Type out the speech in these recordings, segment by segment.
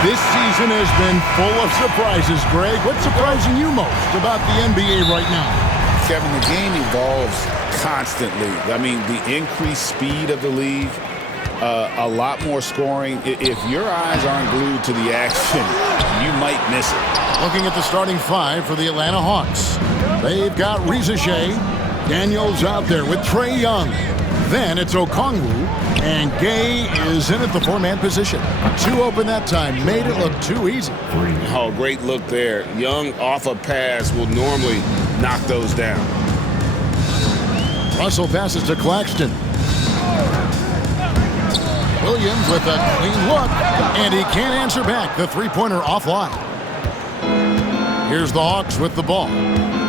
This season has been full of surprises, Greg. What's surprising you most about the NBA right now? Kevin, the game evolves constantly. I mean, the increased speed of the league, a lot more scoring. If your eyes aren't glued to the action, you might miss it. Looking at the starting five for the Atlanta Hawks. They've got Reza Shea. Daniels out there with Trae Young. Then it's Okongwu, and Gay is in at the four-man position. Two open that time, made it look too easy. Oh, great look there. Young off a pass will normally knock those down. Russell passes to Claxton. Williams with a clean look, and he can't answer back. The three-pointer offline. Here's the Hawks with the ball.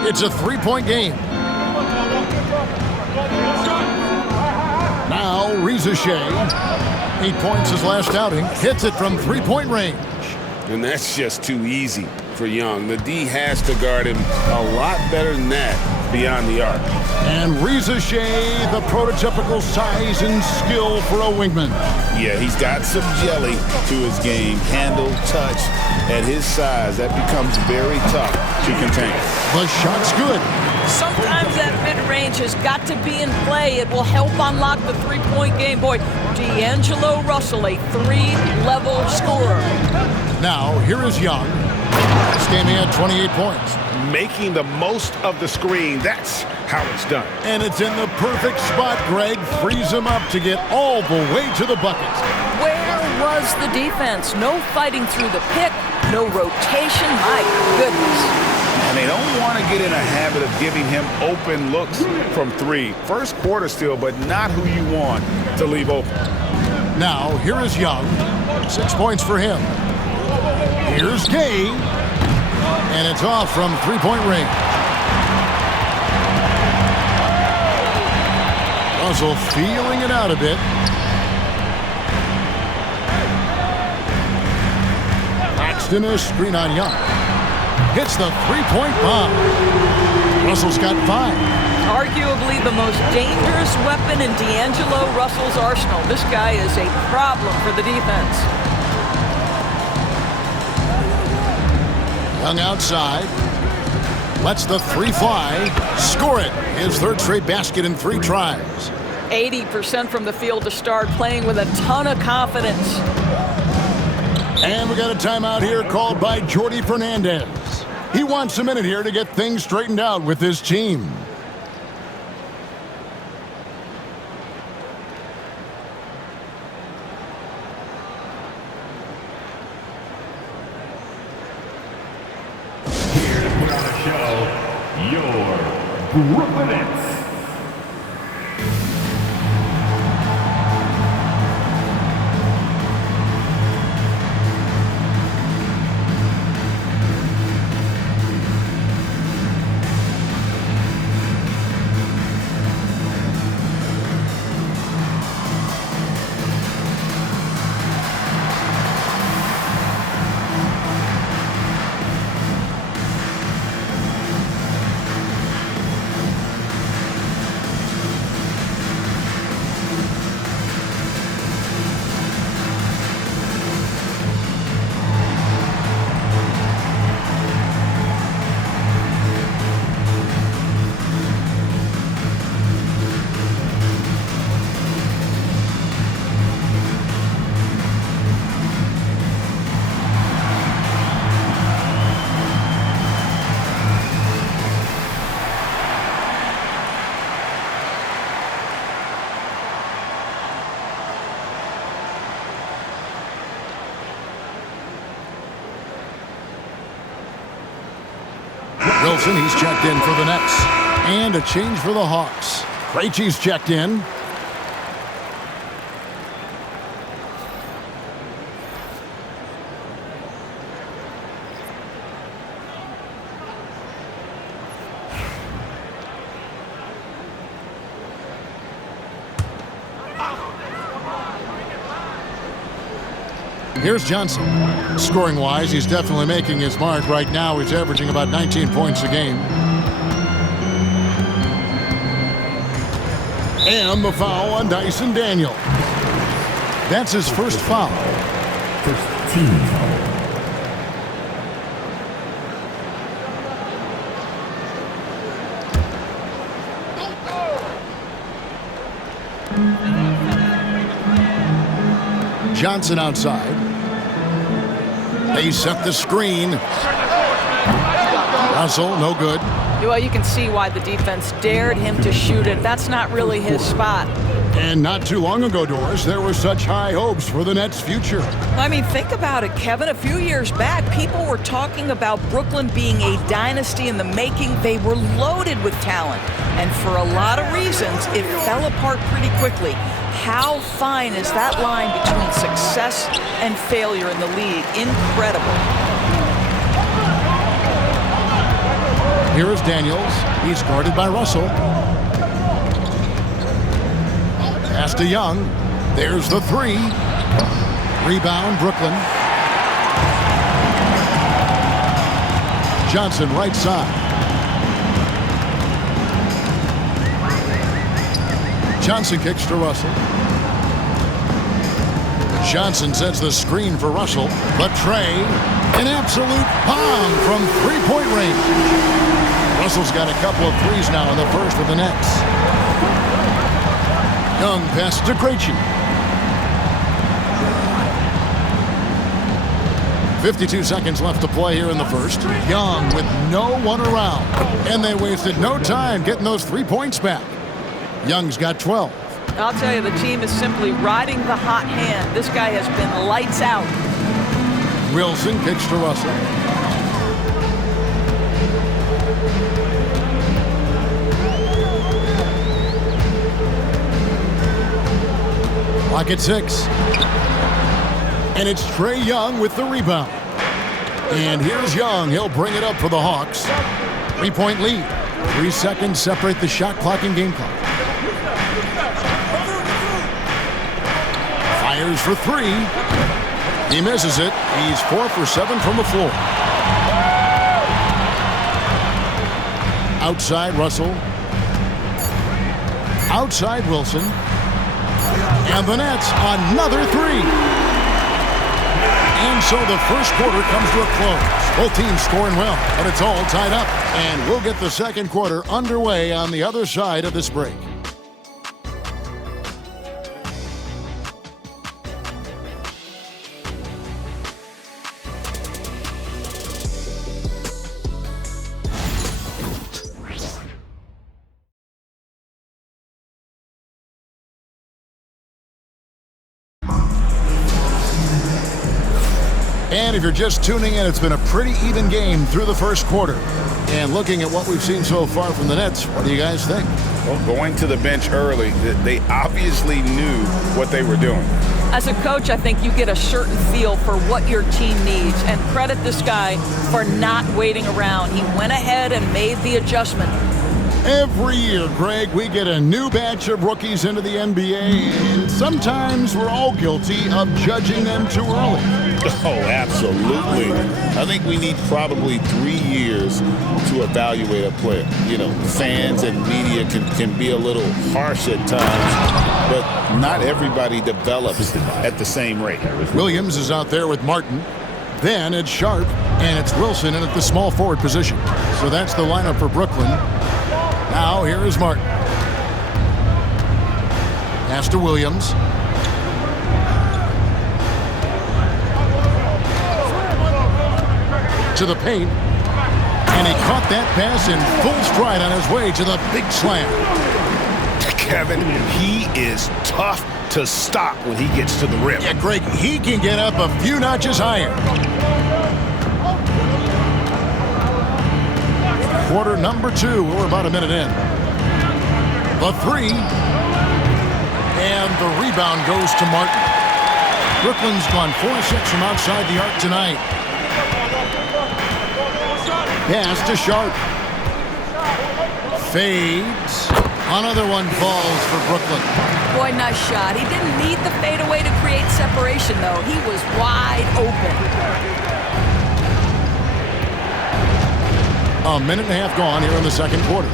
It's a three-point game. Now, Reza Shea, 8 points his last outing, hits it from three-point range. And that's just too easy for Young. The D has to guard him a lot better than that beyond the arc. And Reza Shea, the prototypical size and skill for a wingman. Yeah, he's got some jelly to his game. Handle, touch. At his size, that becomes very tough to contain. The shot's good. Sometimes that mid-range has got to be in play. It will help unlock the three-point game. Boy, D'Angelo Russell, a three-level scorer. Now, here is Young. This game he had 28 points. Making the most of the screen. That's how it's done. And it's in the perfect spot. Greg frees him up to get all the way to the bucket. Where was the defense? No fighting through the pick, no rotation. My goodness. And they don't want to get in a habit of giving him open looks from three. First quarter still, but not who you want to leave open. Now, here is Young. 6 points for him. Here's Gay. And it's off from three-point range. Russell feeling it out a bit. Claxton a screen on Young. Hits the three-point bomb. Russell's got 5. Arguably the most dangerous weapon in D'Angelo Russell's arsenal. This guy is a problem for the defense. Young outside. Lets the three fly. Score it. His third straight basket in 3 tries. 80% from the field to start, playing with a ton of confidence. And we got a timeout here called by Jordi Fernandez. He wants a minute here to get things straightened out with his team. Here to put on a show, your Brooklyn Nets. Wilson, he's checked in for the Nets. And a change for the Hawks. Krejci's checked in. Here's Johnson. Scoring-wise, he's definitely making his mark. Right now, he's averaging about 19 points a game. And the foul on Dyson Daniel. That's his first foul. First Team foul. Johnson outside. They set the screen. Russell, no good. Well, you can see why the defense dared him to shoot it. That's not really his spot. And not too long ago, Doris, there were such high hopes for the Nets' future. I mean, think about it, Kevin. A few years back, people were talking about Brooklyn being a dynasty in the making. They were loaded with talent. And for a lot of reasons, it fell apart pretty quickly. How fine is that line between success and failure in the league? Incredible. Here is Daniels. He's guarded by Russell. Pass to Young. There's the three. Rebound, Brooklyn. Johnson, right side. Johnson kicks to Russell. Johnson sets the screen for Russell. But Trey, an absolute bomb from three-point range. Russell's got a couple of threes now in the first for the Nets. Young passes to Krejci. 52 seconds left to play here in the first. Young with no one around. And they wasted no time getting those 3 points back. Young's got 12. I'll tell you, the team is simply riding the hot hand. This guy has been lights out. Wilson kicks to Russell. Clock at 6. And it's Trey Young with the rebound. And here's Young. He'll bring it up for the Hawks. 3-point lead. 3 seconds separate the shot clock and game clock. Fires for 3. He misses it. He's 4 for 7 from the floor. Outside Russell. Outside Wilson. And the Nets, another 3. And so the first quarter comes to a close. Both teams scoring well, but it's all tied up. And we'll get the second quarter underway on the other side of this break. And if you're just tuning in, it's been a pretty even game through the first quarter. And looking at what we've seen so far from the Nets, what do you guys think? Well, going to the bench early, they obviously knew what they were doing. As a coach, I think you get a certain feel for what your team needs. And credit this guy for not waiting around. He went ahead and made the adjustment. Every year, Greg, we get a new batch of rookies into the NBA, and sometimes we're all guilty of judging them too early. Oh, absolutely. I think we need probably 3 years to evaluate a player. You know, fans and media can be a little harsh at times, but not everybody develops at the same rate. Williams is out there with Martin. Then it's Sharp, and it's Wilson in at the small forward position. So that's the lineup for Brooklyn. Now here is Martin. Pass to Williams. To the paint. And he caught that pass in full stride on his way to the big slam. Kevin, he is tough to stop when he gets to the rim. Yeah, Greg, he can get up a few notches higher. Quarter number 2. We're about a minute in. The 3. And the rebound goes to Martin. Brooklyn's gone 4-6 from outside the arc tonight. Pass to Sharp. Fades. Another one falls for Brooklyn. Boy, nice shot. He didn't need the fadeaway to create separation, though. He was wide open. A minute and a half gone here in the second quarter.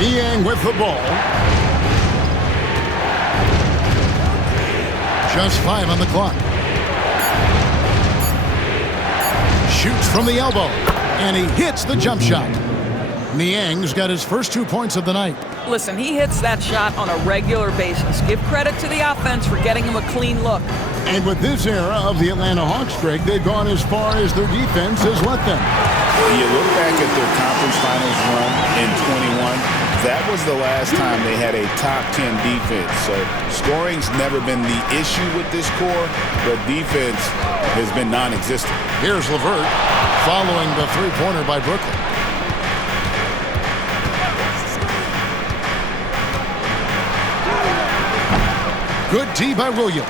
Niang with the ball. Just 5 on the clock. Shoots from the elbow, and he hits the jump shot. Niang's got his first 2 points of the night. Listen, he hits that shot on a regular basis. Give credit to the offense for getting him a clean look. And with this era of the Atlanta Hawks, Greg, they've gone as far as their defense has let them. You look back at their conference finals run in 21, that was the last time they had a top 10 defense. So scoring's never been the issue with this core, but defense has been non-existent. Here's LeVert following the three-pointer by Brooklyn. Good D by Williams.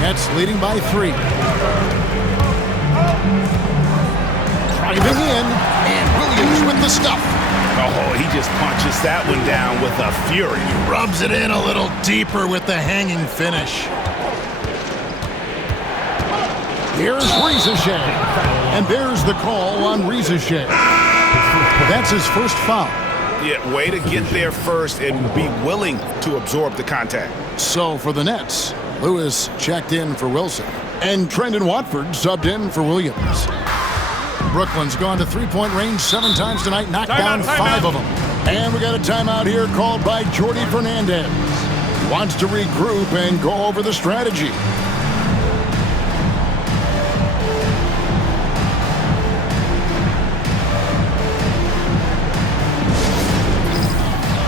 Nets leading by 3. Driving in, and Williams with the stuff. Oh, he just punches that one down with a fury. Rubs it in a little deeper with the hanging finish. Here's Rizachet. And there's the call on Rizachet. That's his first foul. Yeah, way to get there first and be willing to absorb the contact. So for the Nets, Lewis checked in for Wilson. And Trendon Watford subbed in for Williams. Brooklyn's gone to three-point range 7 times tonight, knocked down 5 of them. And we got a timeout here called by Jordi Fernandez. Wants to regroup and go over the strategy.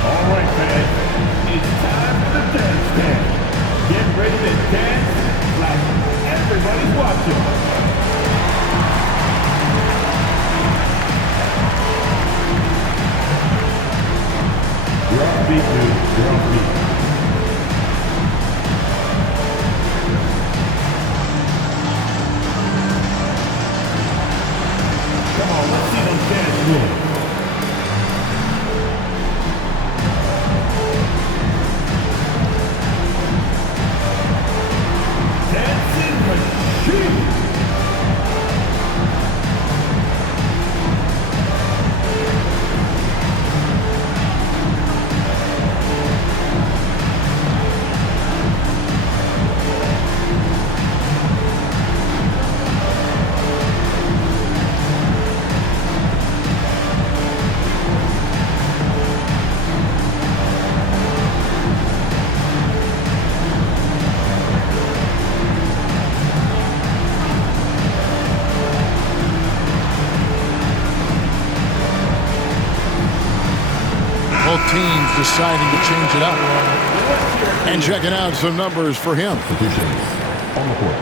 All right, fans. It's time for the dance dance. Get ready to dance like everybody's watching. Drop beat, dude. Drop beat. Come on, let's see them dance moves. Dancing machine. Both teams deciding to change it up. And checking out some numbers for him. Positions on the court.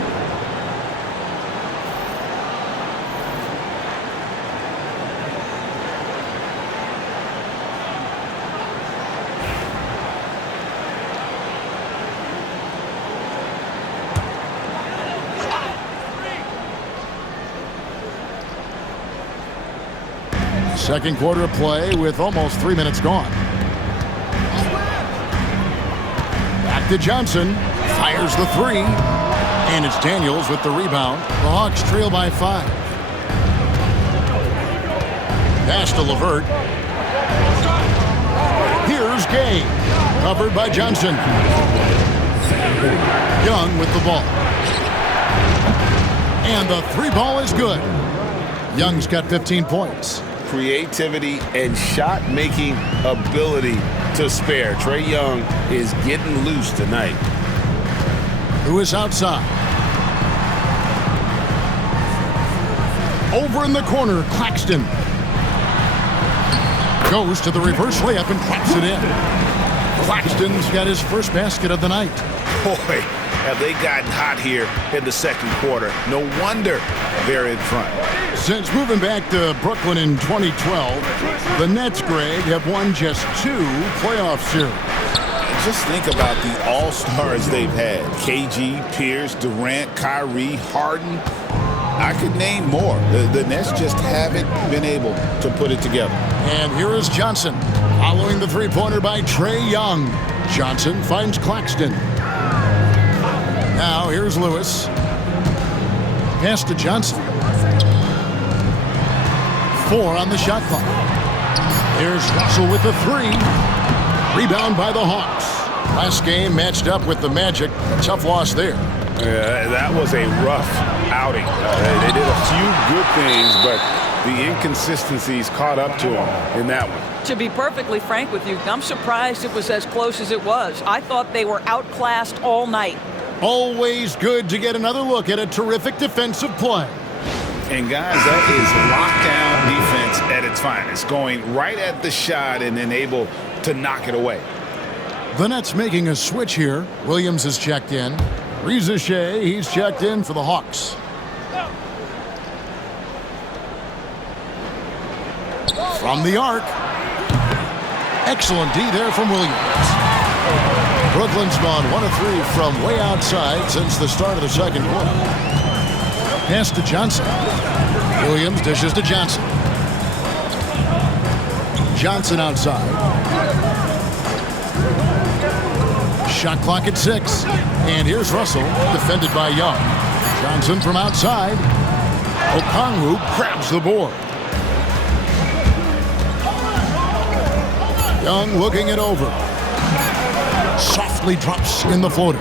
Second quarter play with almost 3 minutes gone. Back to Johnson. Fires the 3. And it's Daniels with the rebound. The Hawks trail by 5. Pass to LeVert. Here's Gay. Covered by Johnson. Young with the ball. And the 3 ball is good. Young's got 15 points. Creativity and shot-making ability to spare. Trae Young is getting loose tonight. Lewis outside. Over in the corner, Claxton. Goes to the reverse layup and claps it in. Claxton's got his first basket of the night. Boy, have they gotten hot here in the second quarter. No wonder they're in front. Since moving back to Brooklyn in 2012, the Nets, Greg, have won just 2 playoff series. Just think about the all-stars they've had. KG, Pierce, Durant, Kyrie, Harden. I could name more. The Nets just haven't been able to put it together. And here is Johnson, following the three-pointer by Trae Young. Johnson finds Claxton. Now here's Lewis. Pass to Johnson. 4 on the shot clock. There's Russell with the 3. Rebound by the Hawks. Last game matched up with the Magic. A tough loss there. Yeah, that was a rough outing. They did a few good things, but the inconsistencies caught up to them in that one. To be perfectly frank with you, I'm surprised it was as close as it was. I thought they were outclassed all night. Always good to get another look at a terrific defensive play. And guys, that is lockdown defense at its finest, going right at the shot and then able to knock it away. The Nets making a switch here. Williams has checked in. Reza Shea, he's checked in for the Hawks. From the arc. Excellent D there from Williams. Brooklyn's gone 1 of 3 from way outside since the start of the second quarter. Pass to Johnson. Williams dishes to Johnson. Johnson outside. Shot clock at 6. And here's Russell, defended by Young. Johnson from outside. Okongwu grabs the board. Young looking it over. Softly drops in the floater.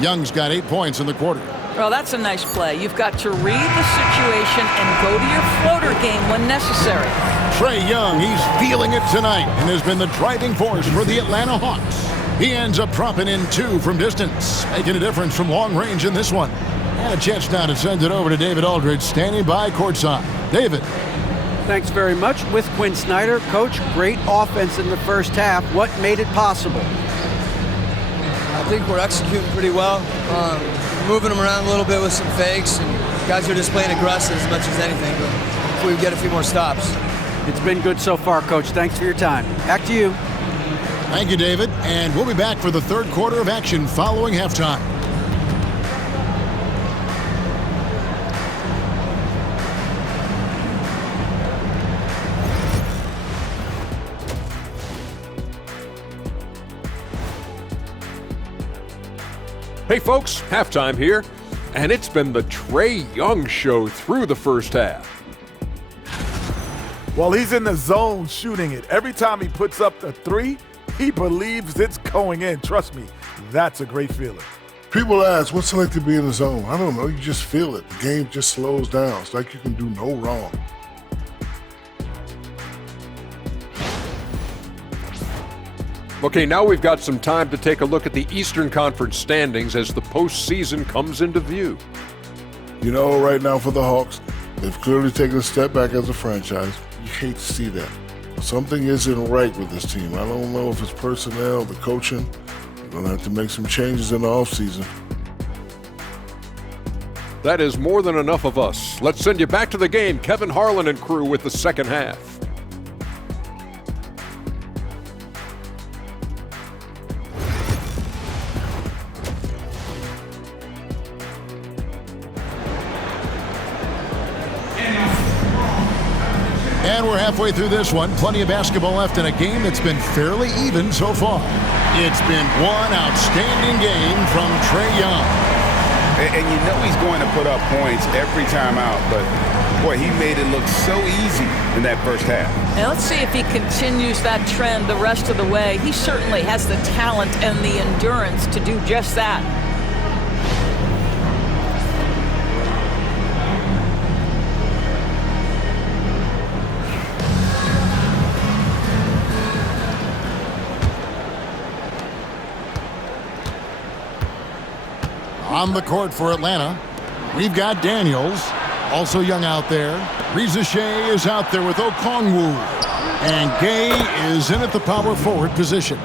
Young's got 8 points in the quarter. Well, that's a nice play. You've got to read the situation and go to your floater game when necessary. Trae Young, he's feeling it tonight and has been the driving force for the Atlanta Hawks. He ends up dropping in 2 from distance, making a difference from long range in this one. And a chance now to send it over to David Aldridge, standing by courtside. David. Thanks very much. With Quinn Snyder, Coach, great offense in the first half. What made it possible? I think we're executing pretty well. Moving them around a little bit with some fakes, and guys are just playing aggressive as much as anything. But if we get a few more stops. It's been good so far, Coach. Thanks for your time. Back to you. Thank you, David. And we'll be back for the third quarter of action following halftime. Hey folks, halftime here, and it's been the Trae Young show through the first half. Well, he's in the zone shooting it. Every time he puts up the 3, he believes it's going in. Trust me, that's a great feeling. People ask, what's it like to be in the zone? I don't know, you just feel it. The game just slows down. It's like you can do no wrong. Okay, now we've got some time to take a look at the Eastern Conference standings as the postseason comes into view. You know, right now for the Hawks, they've clearly taken a step back as a franchise. You hate to see that. Something isn't right with this team. I don't know if it's personnel, the coaching. You're going to have to make some changes in the offseason. That is more than enough of us. Let's send you back to the game. Kevin Harlan and crew with the second half. And we're halfway through this one. Plenty of basketball left in a game that's been fairly even so far. It's been one outstanding game from Trae Young. And you know he's going to put up points every time out, but boy, he made it look so easy in that first half. Now let's see if he continues that trend the rest of the way. He certainly has the talent and the endurance to do just that. On the court for Atlanta, we've got Daniels, also young out there. Reza Shea is out there with Okongwu. And Gay is in at the power forward position.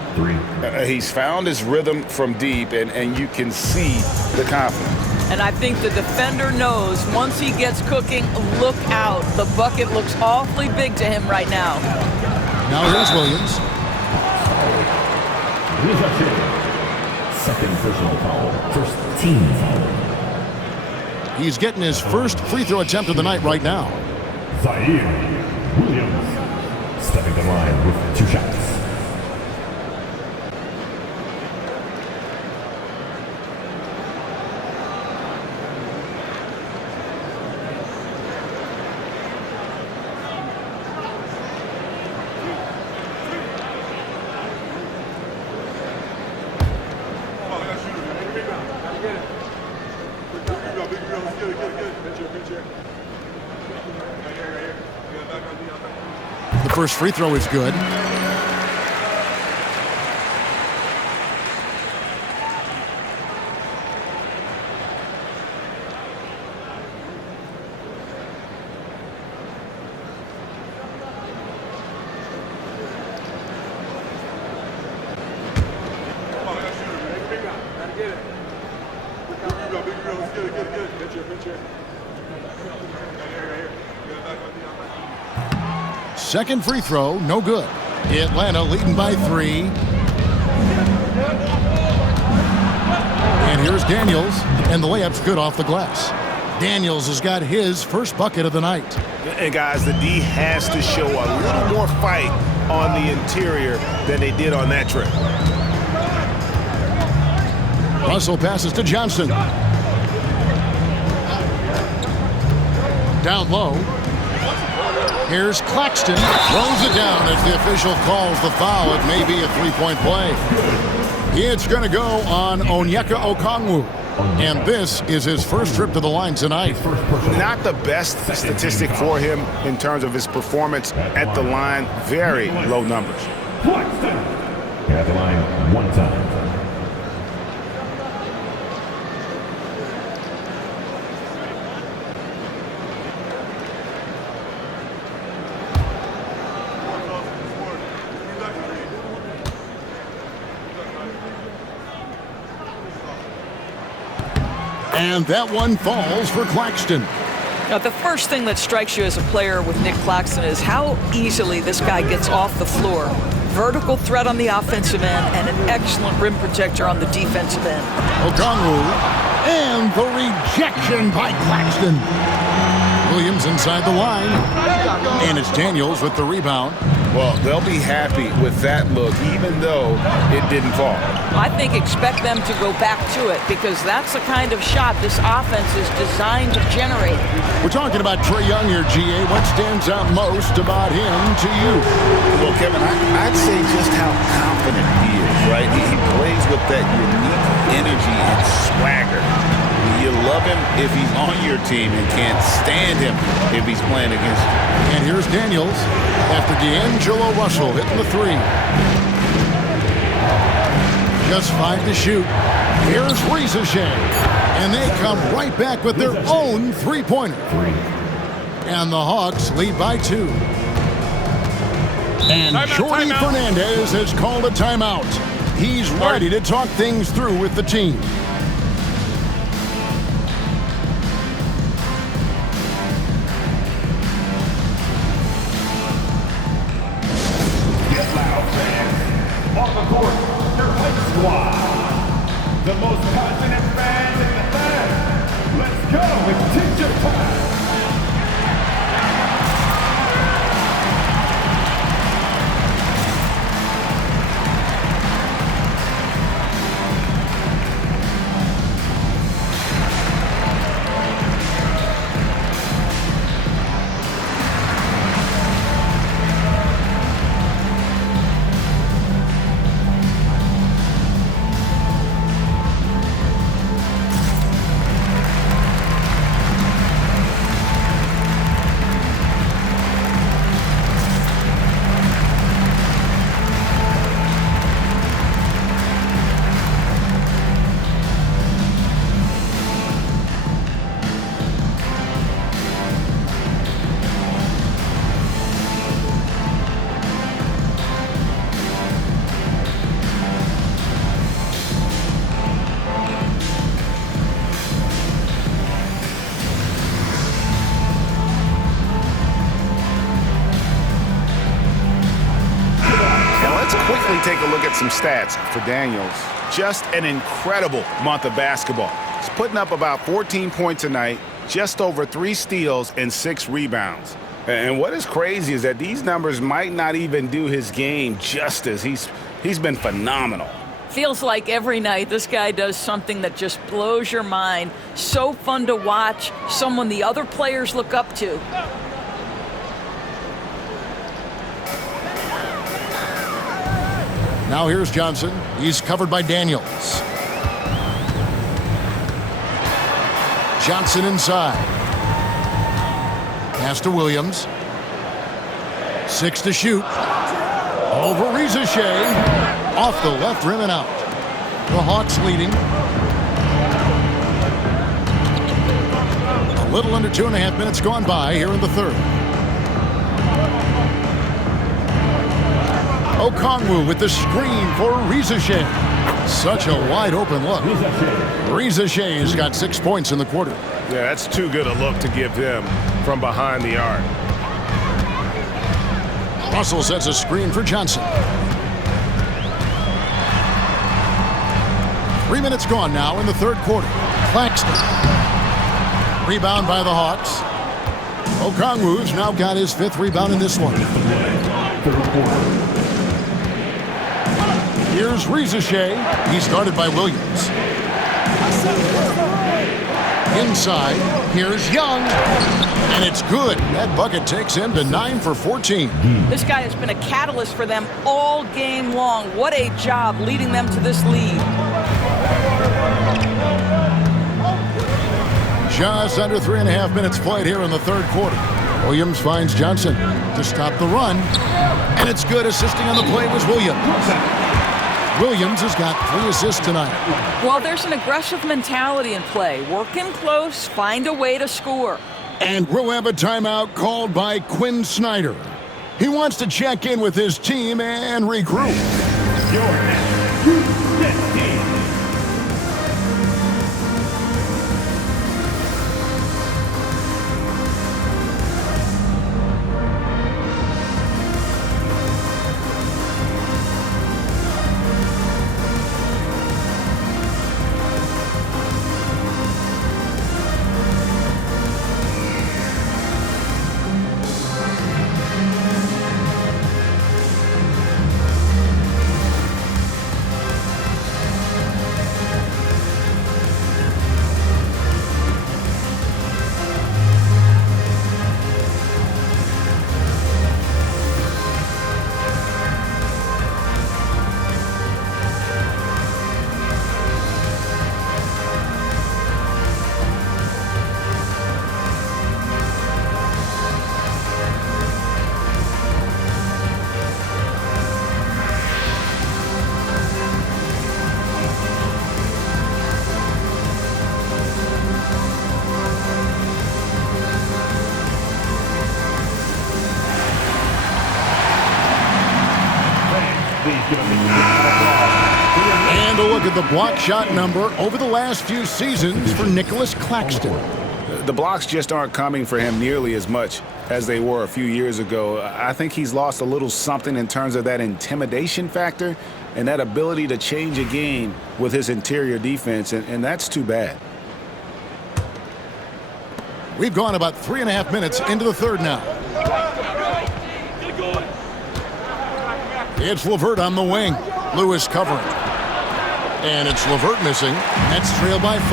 He's found his rhythm from deep, and you can see the confidence. And I think the defender knows once he gets cooking, look out. The bucket looks awfully big to him right now. Now here's Williams. Second personal foul. First team foul. He's getting his first free throw attempt of the night right now. Zaire Williams stepping the line with 2 shots. The first free throw is good. Second free throw, no good. Atlanta leading by 3. And here's Daniels, and the layup's good off the glass. Daniels has got his first bucket of the night. And guys, the D has to show a little more fight on the interior than they did on that trip. Russell passes to Johnson. Down low. Here's Claxton. Throws it down as the official calls the foul. It may be a three-point play. It's going to go on Onyeka Okongwu. And this is his first trip to the line tonight. Not the best statistic for him in terms of his performance at the line. Very low numbers. Claxton. At the line, 1 time. And that one falls for Claxton. Now, the first thing that strikes you as a player with Nick Claxton is how easily this guy gets off the floor. Vertical threat on the offensive end and an excellent rim protector on the defensive end. Okongwu, and the rejection by Claxton. Williams inside the line, and it's Daniels with the rebound. Well, they'll be happy with that look, even though it didn't fall. I think expect them to go back to it because that's the kind of shot this offense is designed to generate. We're talking about Trae Young here, GA. What stands out most about him to you? Well, Kevin, I'd say just how confident he is, right? He plays with that unique energy and swagger. You love him if he's on your team and can't stand him if he's playing against you. And here's Daniels after D'Angelo Russell hitting the 3. Just 5 to shoot. Here's Rizachet. And they come right back with their own three-pointer. And the Hawks lead by 2. And Jordi Fernandez has called a timeout. He's ready to talk things through with the team. The most passionate fans in the band. Let's go with Teacher Pat. Take a look at some stats for Daniels. Just an incredible month of basketball. He's putting up about 14 points a night, just over 3 steals and 6 rebounds. And what is crazy is that these numbers might not even do his game justice. He's been phenomenal. Feels like every night this guy does something that just blows your mind. So fun to watch, someone the other players look up to. Now here's Johnson. He's covered by Daniels. Johnson inside. Pass to Williams. 6 to shoot. Over Rizachet. Off the left rim and out. The Hawks leading. A little under 2.5 minutes gone by here in the third. Okongwu with the screen for Rizachet. Such a wide open look. Rizachet's got 6 points in the quarter. Yeah, that's too good a look to give him from behind the arc. Russell sets a screen for Johnson. 3 minutes gone now in the third quarter. Claxton. Rebound by the Hawks. Okongwu's now got his 5th rebound in this one. Here's Rizachet. He's guarded by Williams. Inside, here's Young. And it's good. That bucket takes him to 9 for 14. This guy has been a catalyst for them all game long. What a job leading them to this lead. Just under 3.5 minutes played here in the third quarter. Williams finds Johnson to stop the run. And it's good. Assisting on the play was Williams. Williams has got 3 assists tonight. Well, there's an aggressive mentality in play. Work in close, find a way to score. And we'll have a timeout called by Quinn Snyder. He wants to check in with his team and regroup. Your next group team. And a look at the block shot number over the last few seasons for Nicholas Claxton. The blocks just aren't coming for him nearly as much as they were a few years ago. I think he's lost a little something in terms of that intimidation factor and that ability to change a game with his interior defense, and that's too bad. We've gone about 3.5 minutes into the third now. It's LeVert on the wing. Lewis covering. And it's LeVert missing. Nets trail by 5.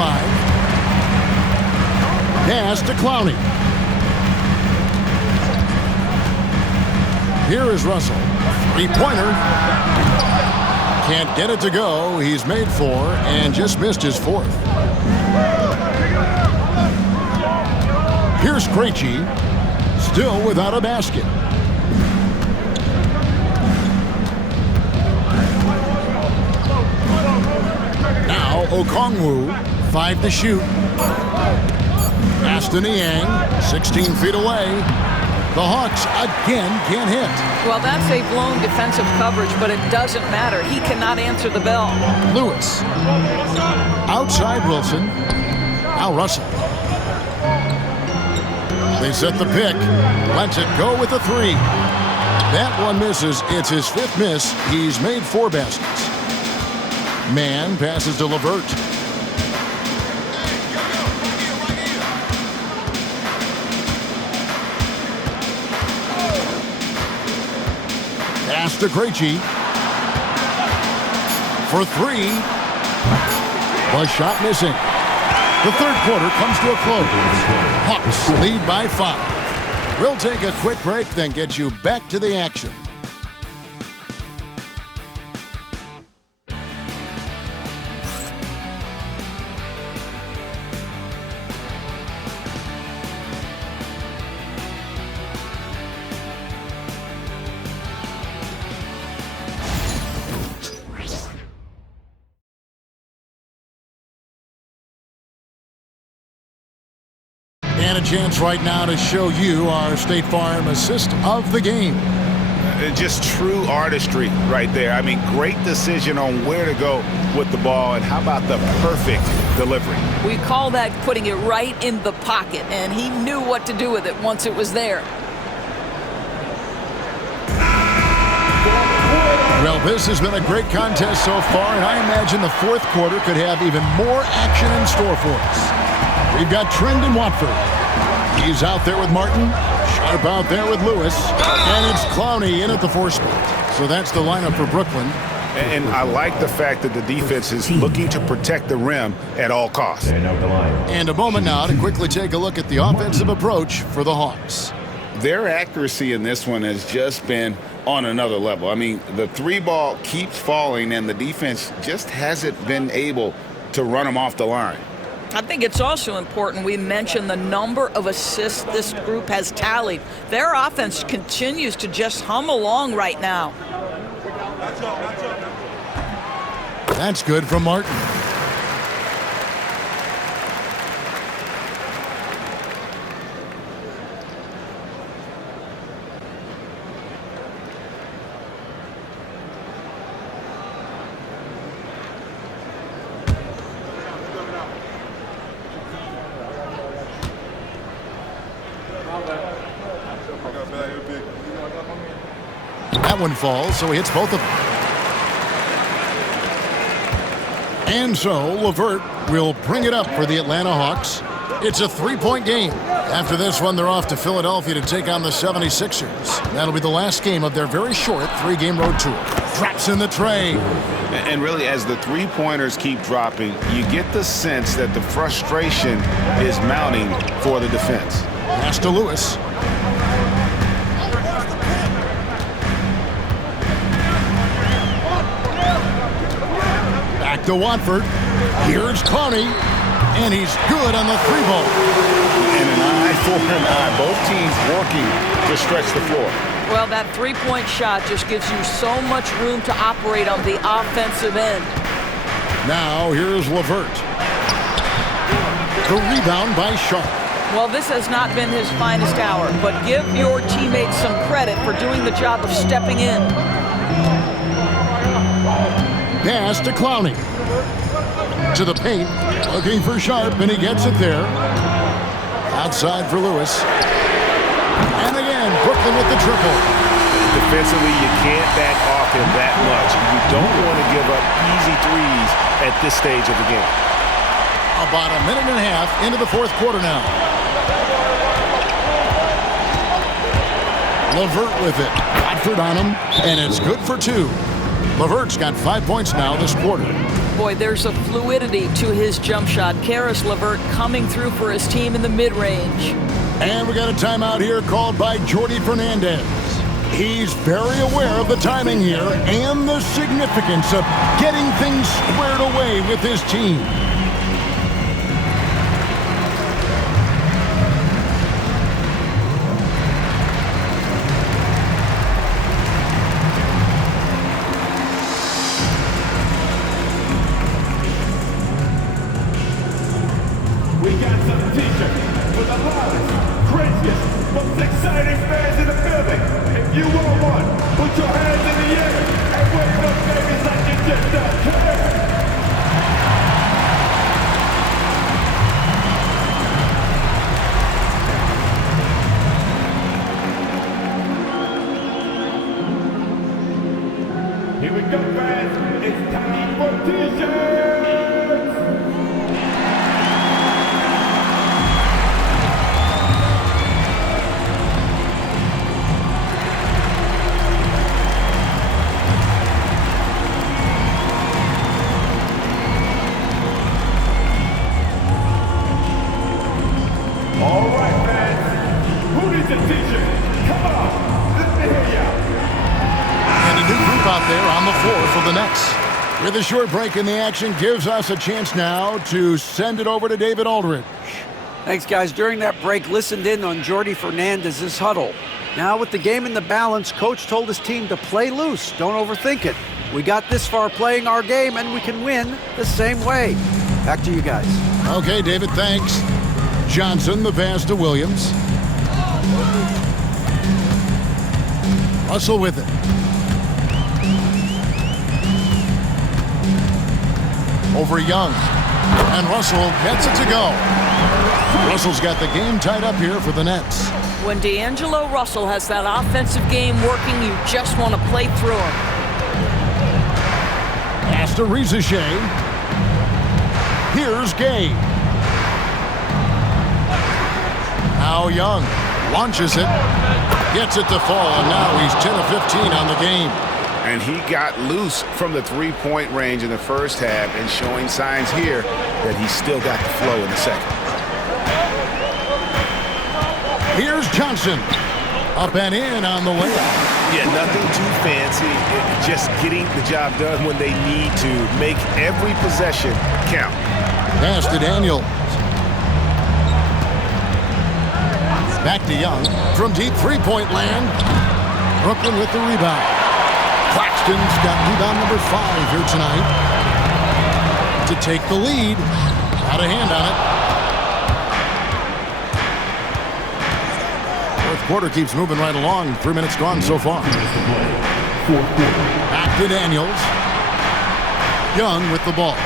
Pass to Clowney. Here is Russell. 3-pointer. Can't get it to go. He's made 4 and just missed his 4th. Here's Krejci. Still without a basket. Now Okongwu, 5 to shoot. Pass to Niang, 16 feet away. The Hawks again can't hit. Well, that's a blown defensive coverage, but it doesn't matter. He cannot answer the bell. Lewis. Outside Wilson. Now Russell. They set the pick. Lets it go with a 3. That one misses. It's his 5th miss. He's made 4 baskets. Mann passes to LeVert. Pass to Krejci. For 3. The shot missing. The third quarter comes to a close. Hawks lead by 5. We'll take a quick break, then get you back to the action. And a chance right now to show you our State Farm assist of the game. Just true artistry right there. I mean, great decision on where to go with the ball, and how about the perfect delivery? We call that putting it right in the pocket, and he knew what to do with it once it was there. Well, this has been a great contest so far, and I imagine the fourth quarter could have even more action in store for us. We've got Trendon Watford. He's out there with Martin. Sharp out there with Lewis. And it's Clowney in at the 4 spot. So that's the lineup for Brooklyn. And I like the fact that the defense is looking to protect the rim at all costs. And a moment now to quickly take a look at the offensive approach for the Hawks. Their accuracy in this one has just been on another level. I mean, the 3-ball keeps falling, and the defense just hasn't been able to run them off the line. I think it's also important we mention the number of assists this group has tallied. Their offense continues to just hum along right now. That's good from Martin. That one falls, so he hits both of them. And so LeVert will bring it up for the Atlanta Hawks. It's a 3-point game. After this one, they're off to Philadelphia to take on the 76ers. That'll be the last game of their very short 3-game road tour. Drops in the tray. And really, as the 3-pointers keep dropping, you get the sense that the frustration is mounting for the defense. Pass to Lewis. Back to Watford. Here's Clowney. And he's good on the 3-ball. And an eye for an eye. Both teams working to stretch the floor. Well, that 3-point shot just gives you so much room to operate on the offensive end. Now here's LeVert. The rebound by Sharp. Well, this has not been his finest hour, but give your teammates some credit for doing the job of stepping in. Pass to Clowney. To the paint, looking for Sharp, and he gets it there. Outside for Lewis. And again, Brooklyn with the triple. Defensively, you can't back off him that much. You don't want to give up easy threes at this stage of the game. About a minute and a half into the fourth quarter now. LeVert with it. Watford on him, and it's good for 2. LeVert's got 5 points now this quarter. Boy, there's a fluidity to his jump shot. Caris LeVert coming through for his team in the mid-range. And we got a timeout here called by Jordi Fernandez. He's very aware of the timing here and the significance of getting things squared away with his team. We got some t-shirts for the loudest, craziest, most exciting fans in the building. If you want one, put your hands in the air and wave those babies like you just don't care. Here we go, fans. It's time for t-shirts. All right, fans. Who needs a t-shirt? Come on, let me hear ya. And a new group out there on the floor for the Nets. With a short break in the action, gives us a chance now to send it over to David Aldridge. Thanks, guys. During that break, listened in on Jordi Fernandez's huddle. Now with the game in the balance, coach told his team to play loose. Don't overthink it. We got this far playing our game, and we can win the same way. Back to you guys. Okay, David, thanks. Johnson, the pass to Williams. Russell with it. Over Young. And Russell gets it to go. Russell's got the game tied up here for the Nets. When D'Angelo Russell has that offensive game working, you just want to play through him. Pass to Rizachet. Here's Gay. Now Young launches it. Gets it to fall, and now he's 10 of 15 on the game. And he got loose from the three-point range in the first half and showing signs here that he's still got the flow in the second. Here's Johnson. Up and in on the layup. Yeah, nothing too fancy. Just getting the job done when they need to. Make every possession count. Pass to Daniel. Back to Young. From deep three-point land. Brooklyn with the rebound. Claxton's got rebound number 5 here tonight. To take the lead. Got a hand on it. Fourth quarter keeps moving right along. 3 minutes gone so far. Back to Daniels. Young with the ball.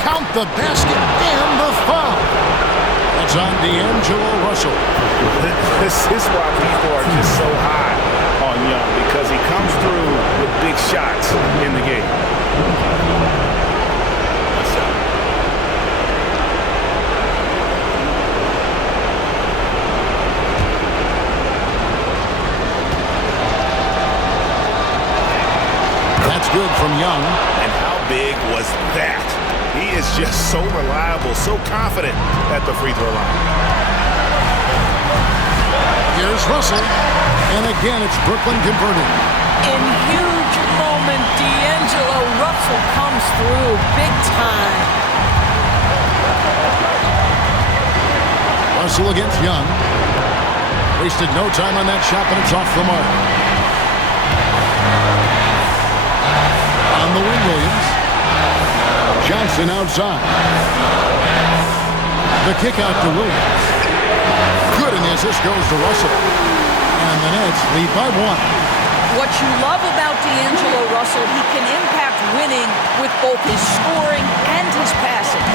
Count the basket and the foul. That's on D'Angelo Russell. This is why people are just so high on Young, because he comes through with big shots in the game. That's good from Young. And how big was that? He is just so reliable, so confident at the free throw line. Here's Russell. And again, it's Brooklyn converting. In huge moment, D'Angelo Russell comes through big time. Russell against Young. Wasted no time on that shot, but it's off the mark. On the wing, Williams. Johnson outside. The kick out to Williams. Good, and as this goes to Russell. And the Nets lead by 1. What you love about D'Angelo Russell, he can impact winning with both his scoring and his passing.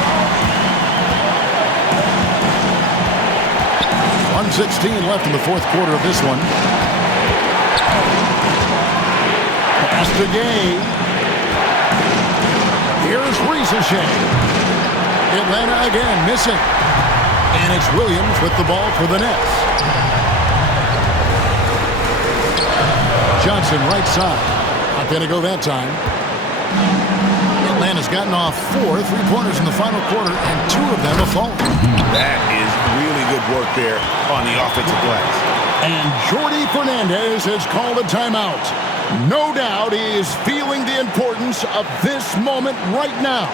1:16 left in the fourth quarter of this one. Pass to Gay. Here's Rizachet. Atlanta again missing. And it's Williams with the ball for the Nets. Johnson right side. Not going to go that time. Atlanta's gotten off 4 3-pointers in the final quarter, and 2 of them have fallen. That is really good work there on the offensive glass. And Jordi Fernandez has called a timeout. No doubt he is feeling the importance of this moment right now.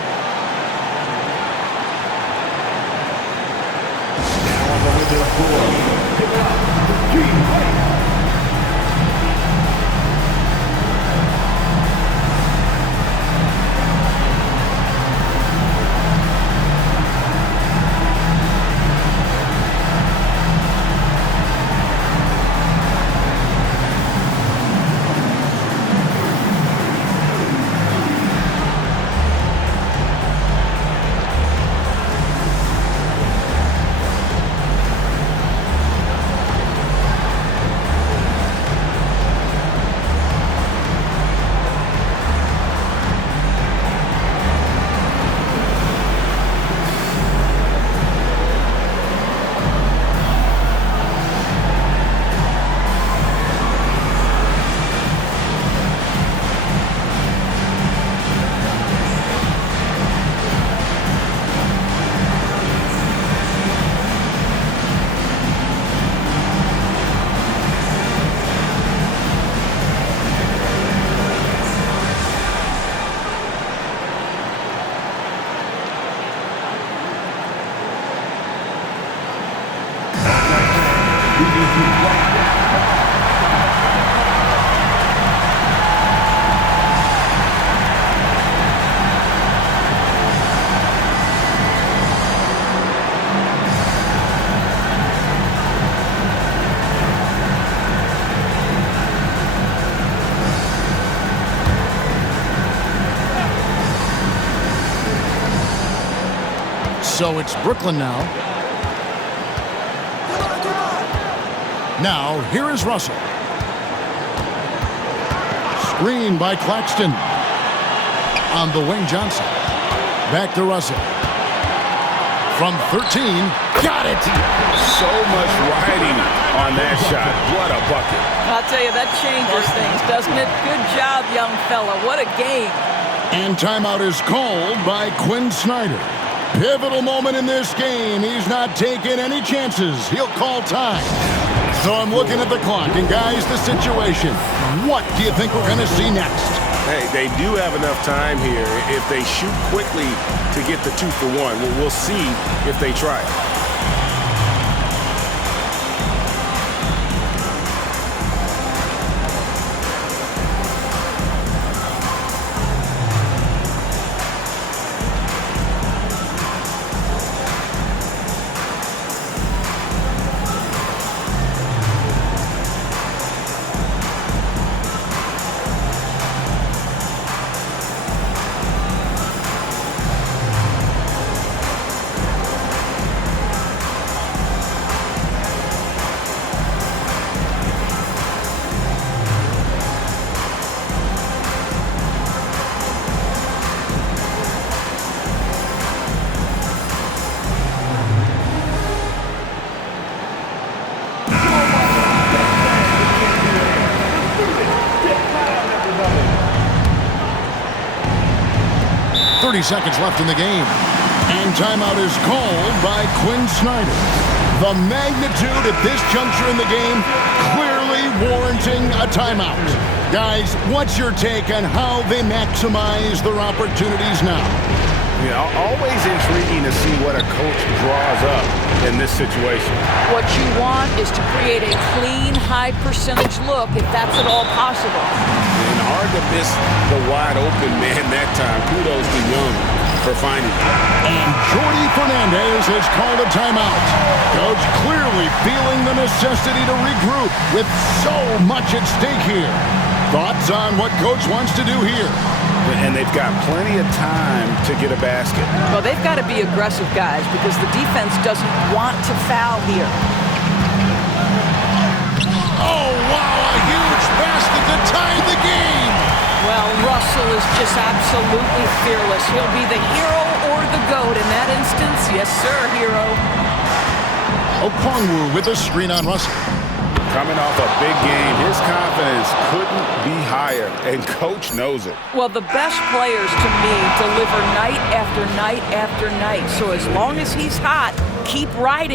So it's Brooklyn now. Now, here is Russell. Screen by Claxton. On the wing, Johnson. Back to Russell. From 13, got it! So much riding on that shot. What a bucket. I'll tell you, that changes things, doesn't it? Good job, young fella. What a game. And timeout is called by Quinn Snyder. Pivotal moment in this game. He's not taking any chances. He'll call time. So I'm looking at the clock, and guys, the situation. What do you think we're going to see next? Hey, they do have enough time here. If they shoot quickly to get the 2 for 1, we'll see if they try it. Seconds left in the game. And timeout is called by Quinn Snyder. The magnitude at this juncture in the game clearly warranting a timeout. Guys, what's your take on how they maximize their opportunities now? Yeah, always intriguing to see what a coach draws up in this situation. What you want is to create a clean, high percentage look if that's at all possible. And hard to miss the wide open man that time. Kudos to Young for finding it. And Jordi Fernandez has called a timeout. Coach clearly feeling the necessity to regroup with so much at stake here. Thoughts on what Coach wants to do here? And they've got plenty of time to get a basket. Well, they've got to be aggressive, guys, because the defense doesn't want to foul here. Oh, wow, a huge basket to tie the game. Well, Russell is just absolutely fearless. He'll be the hero or the GOAT in that instance. Yes, sir, hero. Okongwu with a screen on Russell. Coming off a big game, his confidence couldn't be higher, and Coach knows it. Well, the best players, to me, deliver night after night after night. So as long as he's hot, keep riding